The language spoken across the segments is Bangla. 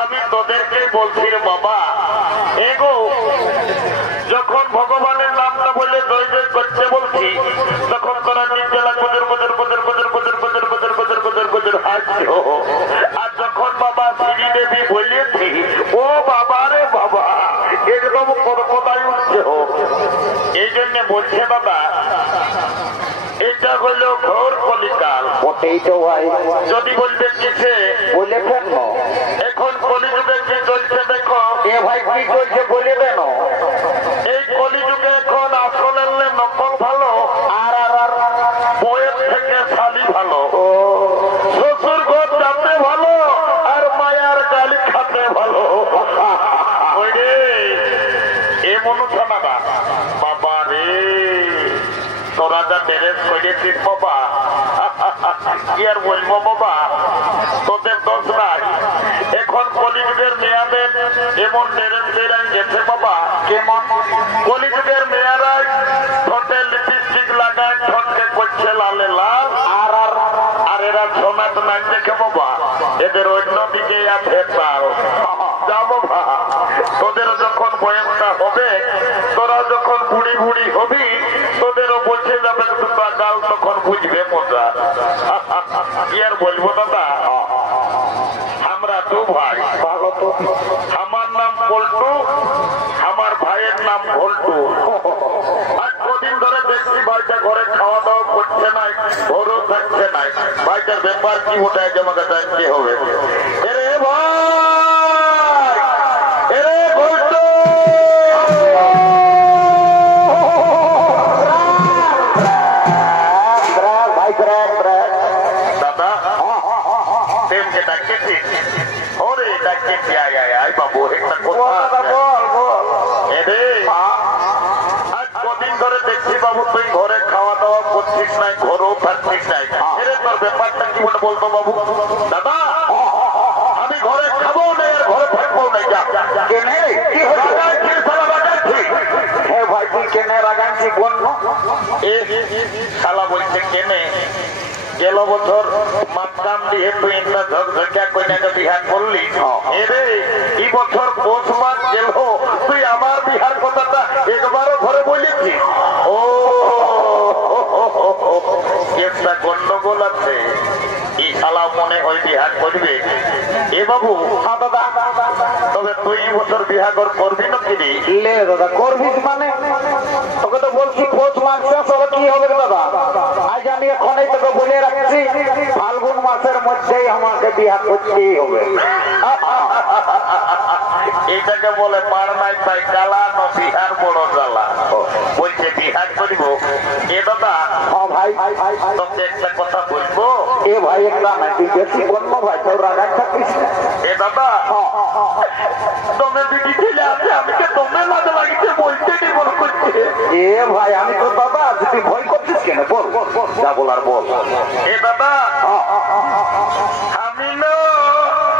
আমি তোদেরকে বলছি রে বাবা, এগো যখন ভগবানের নামটা বলে জয় জয় করতে বলছি, তখন তোরা নির্জলা কোদের কোদের কোদের কোদের কোদের কোদের কোদের কোদের কোদের কোদের হাসছো। আর যখন বাবা শ্রীদেবী বলিয়েছি, ও বাবা রে বাবা, এরকম কোথায় উঠছে। এই জন্য বলছে বাবা, এটা হলো ঘোর কলিকাল। যদি বলবেন কিসে বলে ফেলল, এখন কলিযুগে কি চলছে দেখো। এ ভাই কি চলছে বলে দেন। এই কলিযুগে এখন আসলের নকল ভালো, আর আর বইয়ের থেকে শালি ভালো, শ্বশুর ঘর যাতে ভালো, আর মায়ার গালি খাতে ভালো। ওই রে এ মনুষনা বাবা রে, তোরা যা ড্রেস করেছিস বাবা, কি আর বলবো বাবা, তোদের দোষ নাই। এখন কলিযুগের মেয়াদের এমন ড্রেস বেরাই গেছে বাবা। কেমন? কলিযুগের মেয়ারাই ঠোঁটে লিপস্টিক লাগায়, ঠোঁটকে করছে লালে লাল, আর আর আর এরা সমাজ নাই দেখে বাবা, এদের অন্যদিকে আছে তাল। যা বাবা, তোদের যখন বয়সটা হবে, তোরা যখন বুড়ি বুড়ি হবি, তোদেরও বসে যাবে দুটা গাল, তখন বুঝবে মজা। কি আর বলবো দাদা, আমরা দু ভাই, আমার নাম পল্টু, আমার ভাইয়ের নাম ভল্টু। আজ কদিন ধরে দেখছি ভাইটা ঘরে খাওয়া দাওয়া করছে নাই, ঘরেও থাকছে নাই। ভাইটার ব্যাপার কি ওটা আজ আমাকে জানতে হবে। এরে ভাই, এরে ভল্টু, দাদা প্রেমকে ডাকতেছি। ওরে ডাকতেছি, আয় আয় আয় বাবু, একটা কথা এরে। আজ কদিন ধরে দেখছি বাবু তুই ঘরে খাওয়া দাওয়া করছিস নাই, ঘরেও থাকছিস নাই। এরে তোর ব্যাপারটা কি বলে বলতো বাবু। দাদা আমি ঘরে খাবো না, আর ঘরে থাকবো না। যা কেনে কি হয়েছে ভাই, তুই কেনে রাগাচ্ছি বন্য। এ শালা বলছে কেনে, গেল বছর মাতকাম দিয়ে তুই একটা ঝকঝকা কইনাকে বিহার করলি, এরে এই বছর পৌষ মাস গেল, তুই আমার বিহার কথাটা একবারও ঘরে বলেছি। ও একটা গন্ডগোল আছে, এই শালা মনে হয় বিহার করবে। এ বাবু, দাদা তবে তুই বছর বিহার করবি না কিনি? লে দাদা করবি মানে, তোকে তো বলছি পৌষ মাস শেষ হবে, কি হবে দাদা? আজ আমি এখনই তোকে বলে রাখছি, ফাল্গুন মাসের মধ্যেই আমাকে বিহার করতেই হবে। এটাকে বলে পার নাই তাই কালা, না বিহার বড় জ্বালা। বলছে বিহার করিব। এ দাদা ভাই, তোকে একটা কথা বলবো। এ ভাই একটা না, তুই বেশি বলবো ভাই, তোর রাগার থাকিস। এ দাদা তোমে দিদি ছেলে আছে, আমি কে তোমে লাগে লাগিছে বলতে নি মনে করছে। এ ভাই আমি তো দাদা, তুই ভয় করছিস কেন? বল যা বলার বল। এ দাদা আমি না,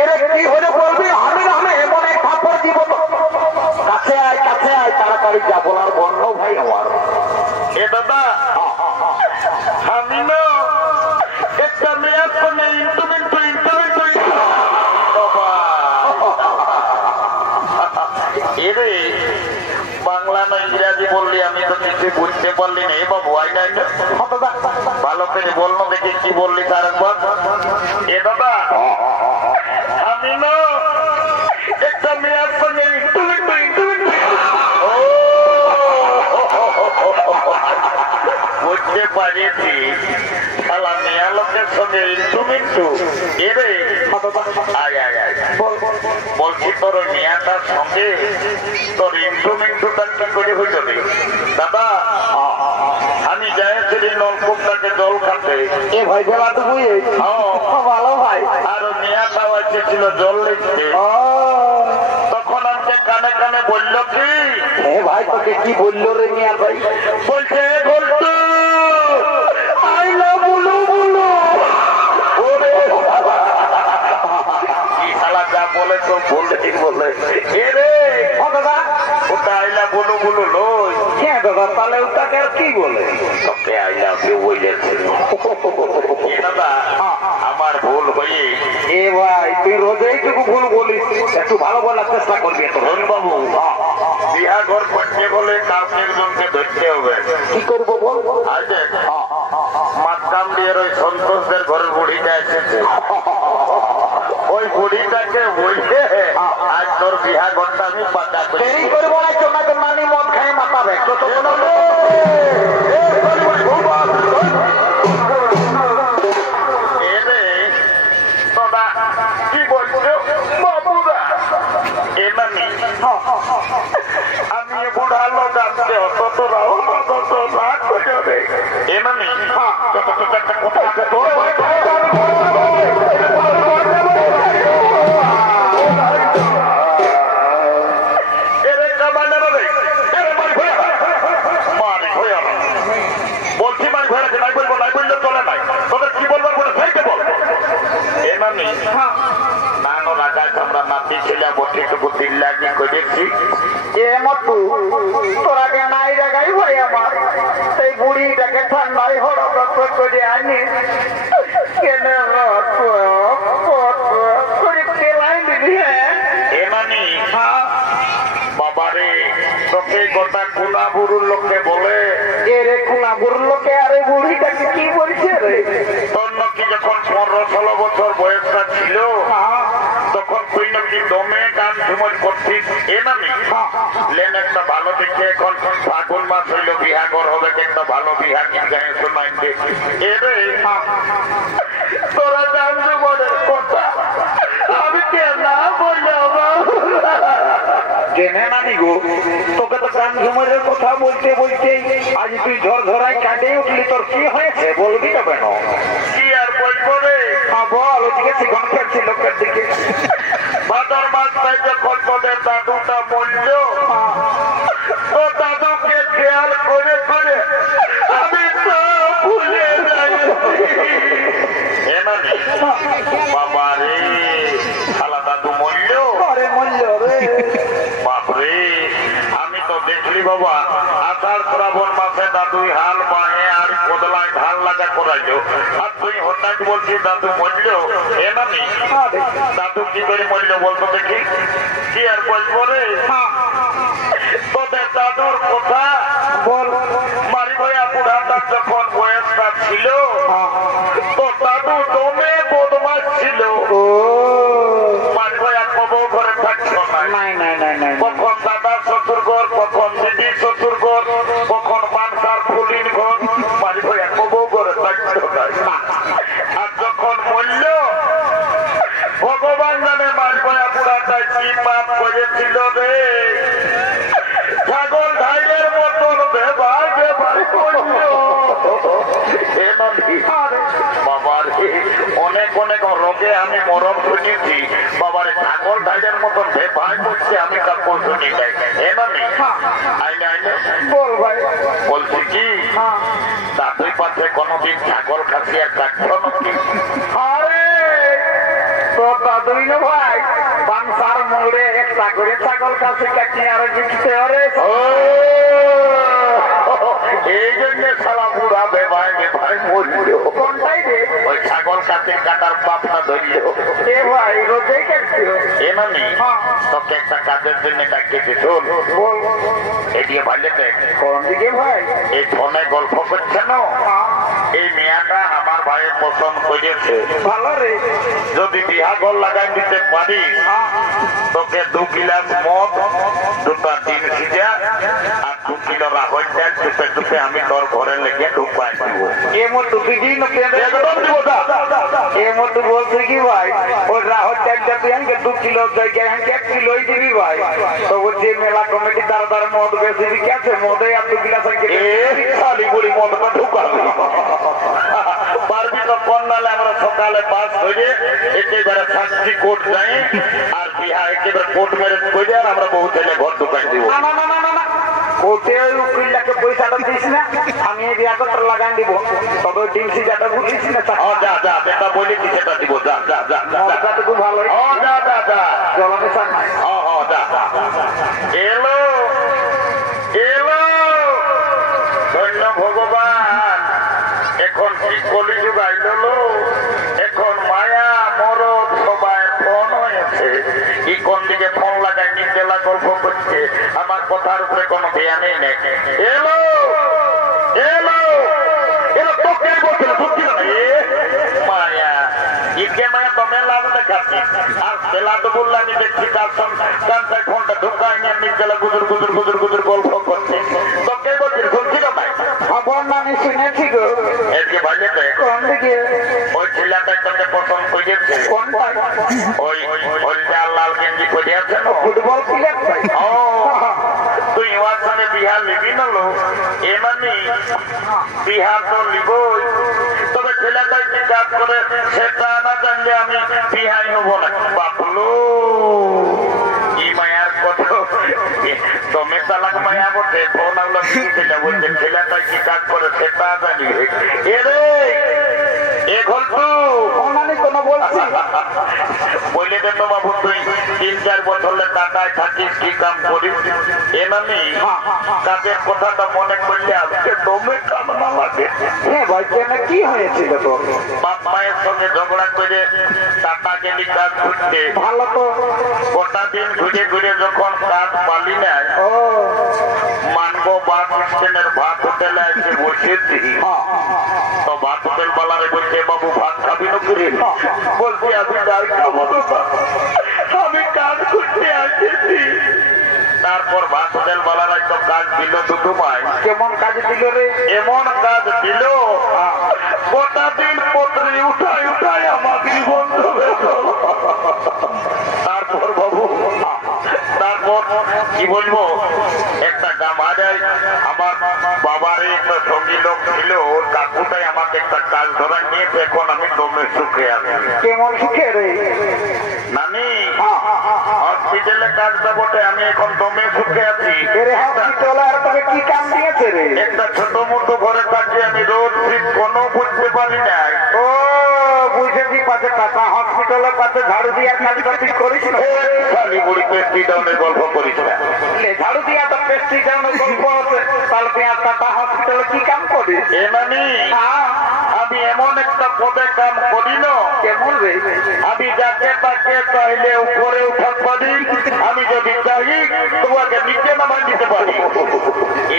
এর কি হলে বলবি? আমি না, আমি এমন এক থাপ্পড় দিব, কাছে আয় তাড়াতাড়ি, যা বলার বল ভাই আমার। এ দাদা আমি না একটা মেয়ের সঙ্গে এরে বাংলা না ইংরাজি বললি, আমি তো কিছু বুঝতে পারলি না। এ বাবু ভালো করে বললো দেখি কি বললি তার একবার। এ দাদা আমি না একটা মেয়ের সঙ্গে বুঝতে পারিয়েছি, শালা মেয়া লোকের সঙ্গে ইন্টু এরে। আয় আয় আয় বলছি, তোর মেয়াটার সঙ্গে তোর ইন্টুমিন্টুটা কি করে হয়ে যাবে? দাদা আমি যাইছিলি নলকূপটাকে জল খাতে। এ ভাই জেলা তো বুঝে ভালো ভাই, আর মেয়াটাও এসেছিল জল লিখতে। তখন আমাকে কানে কানে বলল কি, এ ভাই তোকে কি বললো রে মিয়া ভাই? বলছে বলতো সব বললেই বলে এরে দাদা ওটা আইলা বলো বলো লই হ্যাঁ দাদা তাহলে ওটাকে আর কি বলে তোকে আইলা কেউ বলেছে দাদা আমার ভুল হয়ে এ ভাই তুই রোজ এইটুকু ভুল বলিস একটু ভালো বলার চেষ্টা করবি ধরুন বাবু বিয়া ঘর করতে বলে কাউকে একজনকে ধরতে হবে কি করবো বল আজ মাতকাম দিয়ে ওই সন্তোষদের ঘরের বুড়িটা এসেছে ওই বুড়িটাকে বলছে আজ তোর বিহা ঘরটা আমি পাতা দেরি করবো না চোনা তো নানি মদ খাই মাতাবে কি বলছো বাবুরা এনানি আমি বুড়া লোক আজকে অত তোরাও রাগ করে এনানি বলছি মারি ভয় নাই বলবো নাই বললে চলে নাই তোদের কি বলবার বলে সাইতে বল এনানি নানো রাজায় আমরা নাতি ছিল বটিটুকু দিল লাগি করেছি এ মটু তোরাকে নাই জায়গায় ভাই আমার সেই বুড়িটাকে ঠান্ডায় হড়ক করে আনি কেন করে পেলাই দিলি এমানি বাবারে তোকে গোটা কুলাবুরুর লোককে বলে এরে কুলাবুরুর লোকে আরে বুড়িটাকে কি বলছে রে তোর নাকি যখন 15-16 বছর বয়সটা ছিল তখন তুই নাকি দমে গান ঝুমর করছিস এমানি লেন একটা ভালো দেখে এখন ফাগুন মাস হইল বিহাগর হবে একটা ভালো বিহা কি গায়ে শোনাইতে এরে তোরা গান ঝুমরের কথা আমি কে না বললাম জেনে নানি গো তোকে তো গান ঝুমরের কথা বলতে বলতে আজ তুই ঝরঝরায় কাটে উঠলি তোর কি হয়েছে বলবি তো কেন কি আর বলবো রে বল ওদিকে শিখন ফেলছি লোকের দিকে ভাদর মাসটাই যখন তোদের দাদুটা মরল তো দাদুকে খেয়াল করে করে আমি তো ভুলে যাই বাবা রে খালা দাদু মরল বাপরে আমি তো দেখলি বাবা আষাঢ় শ্রাবণ মাসে দাদুই হাল বাহে আর কোদলায় ঢাল লাগা করাইলো আর তুই হঠাৎ বলছিস দাদু মরল এমানি দাদু কি করে মরল বলতো দেখি কি আর বলবো রে তোদের দাদুর কথা বল মারি ভয়া বুড়াটা যখন বয়সটা ছিল তো দাদু দমে বদমাস ছিল মারি ভয়া কবৌ ঘরে থাকতো না কখন দাদা শ্বশুর ঘর কখন দিদি শ্বশুর ঘর কখন মানসার ফুলির ঘর মারি ভয়া কবৌ ঘরে থাকতো না আর যখন মরল ভগবান জানে মারি ভয়া বুড়াটা কি পাপ করেছিল রে ছাগল ধাইয়ের মতন বেবাই বেবাই করল বাবার অনেক অনেক রোগে আমি মরম শুনেছি বাবার ছাগল ধাইয়ের মতন বেবাই করছে আমি কাপড় শুনি নাই এমনি আইনে আইনে বল ভাই বলছি কি দাদুই পাশে কোনদিন ছাগল খাসি আর কাটছো নাকি আরে তো দাদুই না ভাই বাংসার মোড়ে একটা করে ছাগল কাছে কাটি আর জিততে আরে এই জন্য সারা বুড়া বেভাই বেভাই মরল কোনটাই রে ওই ছাগল কাছে কাটার পাপনা ধরল এ ভাই রোজেই কাটছিল এমনি তোকে একটা কাজের জন্য ডাকিয়েছি শোন বল এদিকে ভাইলেতে কোন দিকে ভাই এই ফোনে গল্প করছে না এই মেয়াটা আমার ভাইয়ের পছন্দ করেছে ভালো রে যদি বিহা ঘর লাগাই দিতে পারিস তোকে 2 গিলাস মদ 2টা ডিম সিজা আর 2 কিলো রাহর চাল চুপে চুপে আমি তোর ঘরে লেগে ঢুকাই দিব এ মতো দিন এ মতো বলছে কি ভাই ওই রাহর চালটা তুই আমাকে 2 কিলো জায়গায় আমাকে 1 কিলোই দিবি ভাই তো বলছে মেলা কমিটি তার তার মদ বেশি বিকাছে মদে আর 2 গিলাস খালি বুড়ি মদটা ঢুকাবি পারবি তো কোন নালে আমরা সকালে পাস হয়ে একেবারে শাস্তি কোর্ট যাই আর বিহা একেবারে কোর্ট ম্যারেজ করে আর আমরা বহু ছেলে ঘর ঢুকাই দিব কোর্টে উকিলটাকে পয়সা পয়সাটা দিস না, আমি এই রিয়াকটার লাগান দিব, তবে ডিম সিজাটা বুঝিস না। যা যা যেটা বলেছি সেটা দিব, যা যা যা মজাটুকু ভালো। যা যা যা জলমেশা নাই। যা এলো এলো, ধন্য ভগবান। এখন কি কলিযুগ আইল, এখন মায়া মরদ সবাই ফোন হয়েছে। কি কোন দিকে ফোন লাগায় নিচেলা গল্প করছে, আমার কথার উপরে কোনো ধ্যানই নেই। এলো এলো এলো, তোকে বলছিল সত্যি না মায়া, ইকে মায়া তো মেলা দেখাচ্ছি। আর বেলা তো বললে আমি দেখছি কানসাই ফোনটা ঢুকাই নিয়ে নিচেলা গুজুর গুজুর গুজুর গুজুর গল্প করছে। তোকে বলছিল সত্যি না ভাই? খবর নামে শুনেছি গো। এদিকে ভাইলে তো কোন দিকে? ওই ছেলেটাই তোকে পছন্দ করেছে। কোনটা? ওই হলদা লাল গেঞ্জি পরে আছে না, ফুটবল প্লেয়ার ভাই। তুই ওর সঙ্গে বিহার নিবি না লো? এমনি বিহার তো নিবই, তবে ছেলেটাই কি কাজ করে সেটা না জানলে আমি বিহাই হব না। বাপলো কি মায়ার কত তুমি তালাক মায়া বটে। ফোন আলো ছেলে বলছে ছেলেটাই কি কাজ করে সেটা জানি। এরে এ ঘন্টু কোনো বলছি বলে দে তো বাবু, তুই 3-4 বছর টাকায় থাকিস, কি কাম করিস? এমনি কাজের কথাটা মনে করলে আজকে দমে কামনা লাগে। হ্যাঁ ভাই, কেন কি হয়েছিল তোর? বাপ মায়ের সঙ্গে ঝগড়া করে টাকা গেলি কাজ ঘুরতে। ভালো তো, গোটা দিন ঘুরে ঘুরে যখন কাজ পালি না, মানবো বাস স্ট্যান্ডের ভাত হোটেলে এসে বসেছি। তো ভাত হোটেল বালারে বলছে, বাবু ভাত খাবি না করে? বলছি আমি আর খাবো না, আমি কাজ করতে আসেছি। তারপর ভাত হোটেল বালারাই তো কাজ দিল দুটো মাই। কেমন কাজ দিল রে? এমন কাজ দিল, গোটা দিন পত্রে উঠাই উঠাই আমাকে বন্ধ হয়ে গেল। তারপর বাবু, তারপর কি বলবো, একটা গামাজায় আমার বাবার একটা সঙ্গী লোক ছিল, কাকুটাই আমাকে একটা কাজ ধরা নিয়েছে। এখন আমি দমে সুখে আছি। কেমন সুখে রে? নানি হসপিটালে কাজটা বটে, আমি এখন দমে সুখে আছি। তোকে কি কাম দিয়েছে রে? একটা ছোট মোটো ঘরে থাকি আমি, রোজ ঠিক কোনো বুঝতে পারি না। ও বুঝেছি, পাশে টাকা হসপিটালের পাশে ঝাড়ু দিয়ার কাজটা তুই করিস না? খালি বুড়ি পেস্টি ডাউনের গল্প করিস না। ঝাড়ু দিয়া তো পেস্টি ডাউনের গল্প আছে, তাহলে তুই আর টাকা হসপিটালে কি কাম করিস? এ নানি, আমি এমন একটা পদে কাম করি না। কেমন রে? আমি যাকে তাকে চাইলে উপরে উঠাতে পারি, আমি যদি চাই তোমাকে নিচে নামাই দিতে পারি।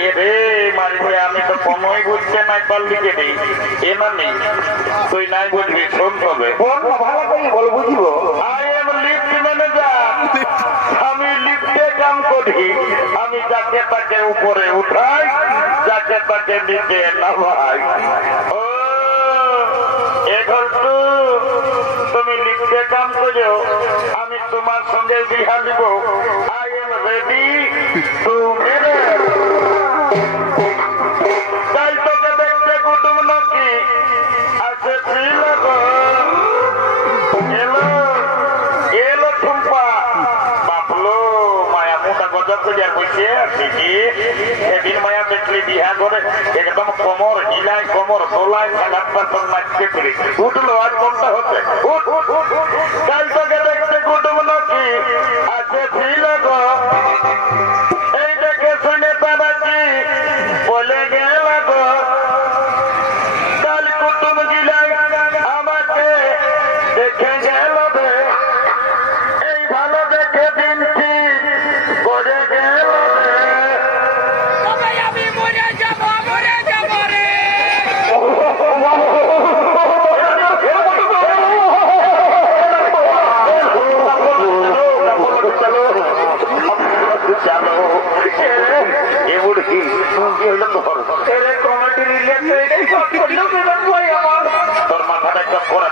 এ রে মারিবে, আমি তো কোনোই বুঝতে নাই পারলি কে নেই। এ নানি, তুই নাই বুঝবি, শোন তবে ভালো করে বল, বুঝবো। আই এম লিফট ম্যানেজার, আমি লিফটে কাম করি। আমি যাকে তাকে উপরে উঠাই, যাকে তাকে নিচে নামাই। ও এখন তুমি লিফটে কাম করো, আমি তোমার সঙ্গে বিহা দিব। I am ready to marriage. তাই তোকে দেখতে কুটুম নাকি আছে শ্রীলক। এলো এলো ঠুম্পা, বাপলো মায়া মোটা গজব করে আর বসে আছে কি? সেদিন মায়া দেখলি বিহা করে একদম কোমর হিলায়, কোমর দোলায়, সাগাত পাথর নাচতে পেরে উঠলো। আজ কোনটা হচ্ছে? কাল তোকে দেখতে কুটুম নাকি আছে শ্রীলক। এই দেখে শুনে তারা কি বলে গেল গো, কাল কুটুম গিলাই আমাকে দেখে গেল রে। এই ভালো দেখে দিনটি করে গেল রে। আমি মরে যাব রে। চলো এ বুড়ি কমিটি তোর মাথাটা একটা খোরা